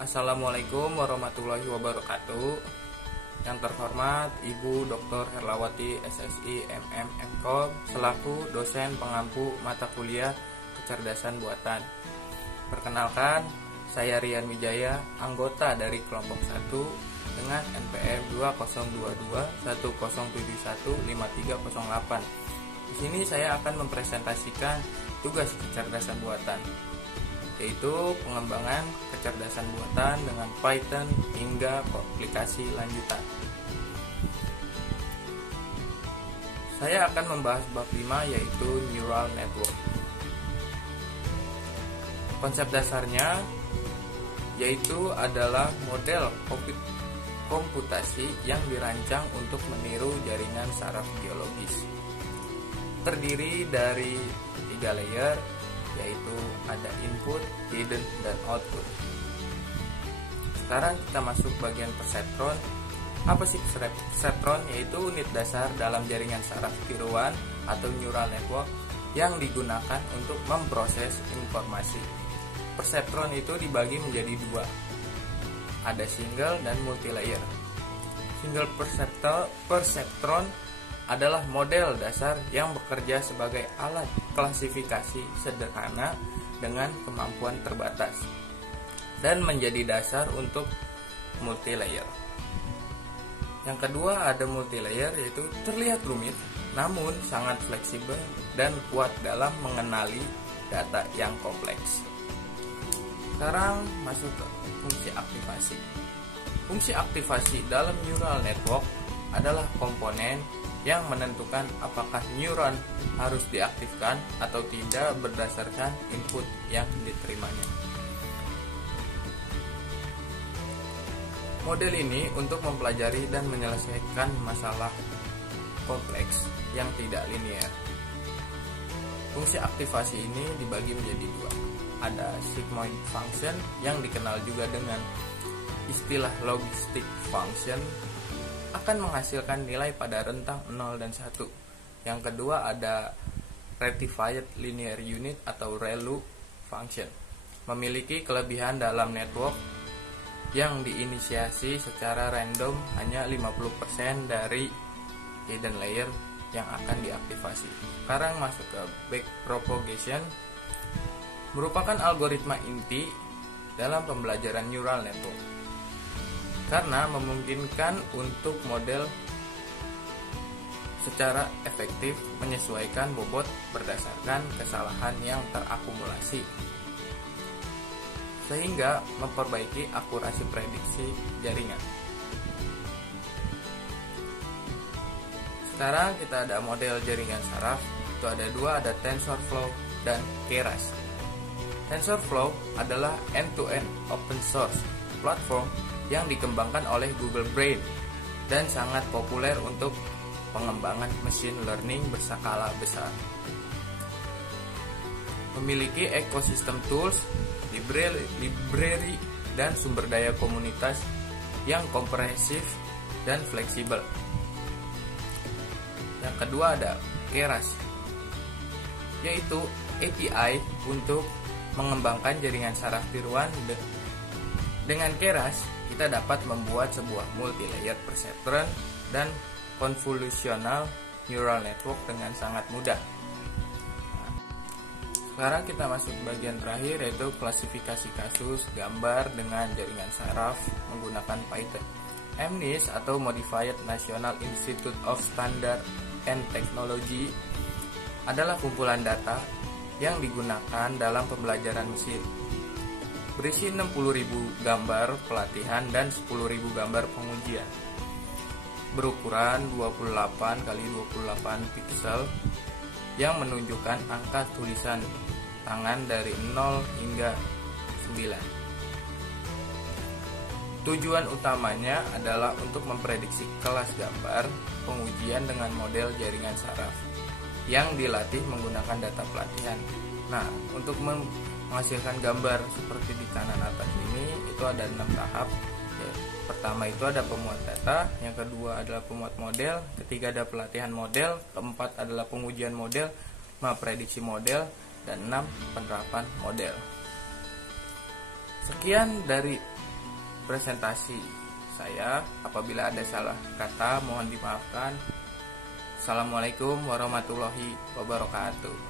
Assalamualaikum warahmatullahi wabarakatuh. Yang terhormat Ibu Dr. Herlawati SSI MM Mkom selaku dosen pengampu mata kuliah kecerdasan buatan. Perkenalkan, saya Rian Wijaya, anggota dari kelompok 1 dengan NPM 202210715308. Di sini saya akan mempresentasikan tugas kecerdasan buatan, yaitu pengembangan kecerdasan buatan dengan Python hingga aplikasi lanjutan. Saya akan membahas bab 5, yaitu Neural Network. Konsep dasarnya yaitu adalah model komputasi yang dirancang untuk meniru jaringan saraf biologis. Terdiri dari 3 layer, yaitu ada input, hidden, dan output. Sekarang kita masuk bagian perseptron. Apa sih perseptron? Yaitu unit dasar dalam jaringan saraf tiruan atau neural network yang digunakan untuk memproses informasi. Perseptron itu dibagi menjadi 2. Ada single dan multilayer. Single perseptron adalah model dasar yang bekerja sebagai alat klasifikasi sederhana dengan kemampuan terbatas dan menjadi dasar untuk multilayer. Yang kedua ada multilayer, yaitu terlihat rumit namun sangat fleksibel dan kuat dalam mengenali data yang kompleks. Sekarang masuk ke fungsi aktivasi. Fungsi aktivasi dalam neural network adalah komponen yang menentukan apakah neuron harus diaktifkan atau tidak berdasarkan input yang diterimanya. Model ini untuk mempelajari dan menyelesaikan masalah kompleks yang tidak linear. Fungsi aktivasi ini dibagi menjadi 2. Ada sigmoid function yang dikenal juga dengan istilah logistic function, akan menghasilkan nilai pada rentang 0 dan 1. Yang kedua ada rectified linear unit atau ReLU function. Memiliki kelebihan dalam network yang diinisiasi secara random, hanya 50% dari hidden layer yang akan diaktifasi. Sekarang masuk ke backpropagation, merupakan algoritma inti dalam pembelajaran neural network karena memungkinkan untuk model secara efektif menyesuaikan bobot berdasarkan kesalahan yang terakumulasi, sehingga memperbaiki akurasi prediksi jaringan. Sekarang kita ada model jaringan saraf, itu ada 2, ada TensorFlow dan Keras. TensorFlow adalah end-to-end open source platform yang dikembangkan oleh Google Brain dan sangat populer untuk pengembangan machine learning berskala besar. Memiliki ekosistem tools, library, dan sumber daya komunitas yang komprehensif dan fleksibel. Yang kedua ada Keras, yaitu API untuk mengembangkan jaringan saraf tiruan. Dengan Keras, kita dapat membuat sebuah multilayer perceptron dan convolutional neural network dengan sangat mudah. Sekarang kita masuk bagian terakhir, yaitu klasifikasi kasus gambar dengan jaringan saraf menggunakan Python. MNIST atau Modified National Institute of Standard and Technology adalah kumpulan data yang digunakan dalam pembelajaran mesin. Berisi 60.000 gambar pelatihan dan 10.000 gambar pengujian. Berukuran 28 x 28 pixel yang menunjukkan angka tulisan tangan dari 0 hingga 9. Tujuan utamanya adalah untuk memprediksi kelas gambar pengujian dengan model jaringan saraf yang dilatih menggunakan data pelatihan. Nah, untuk menghasilkan gambar seperti di kanan atas ini, itu ada 6 tahap. Pertama itu ada pemuat data, yang kedua adalah pemuat model, ketiga ada pelatihan model, keempat adalah pengujian model, 5 prediksi model, dan 6 penerapan model. Sekian dari presentasi saya. Apabila ada salah kata mohon dimaafkan. Assalamualaikum warahmatullahi wabarakatuh.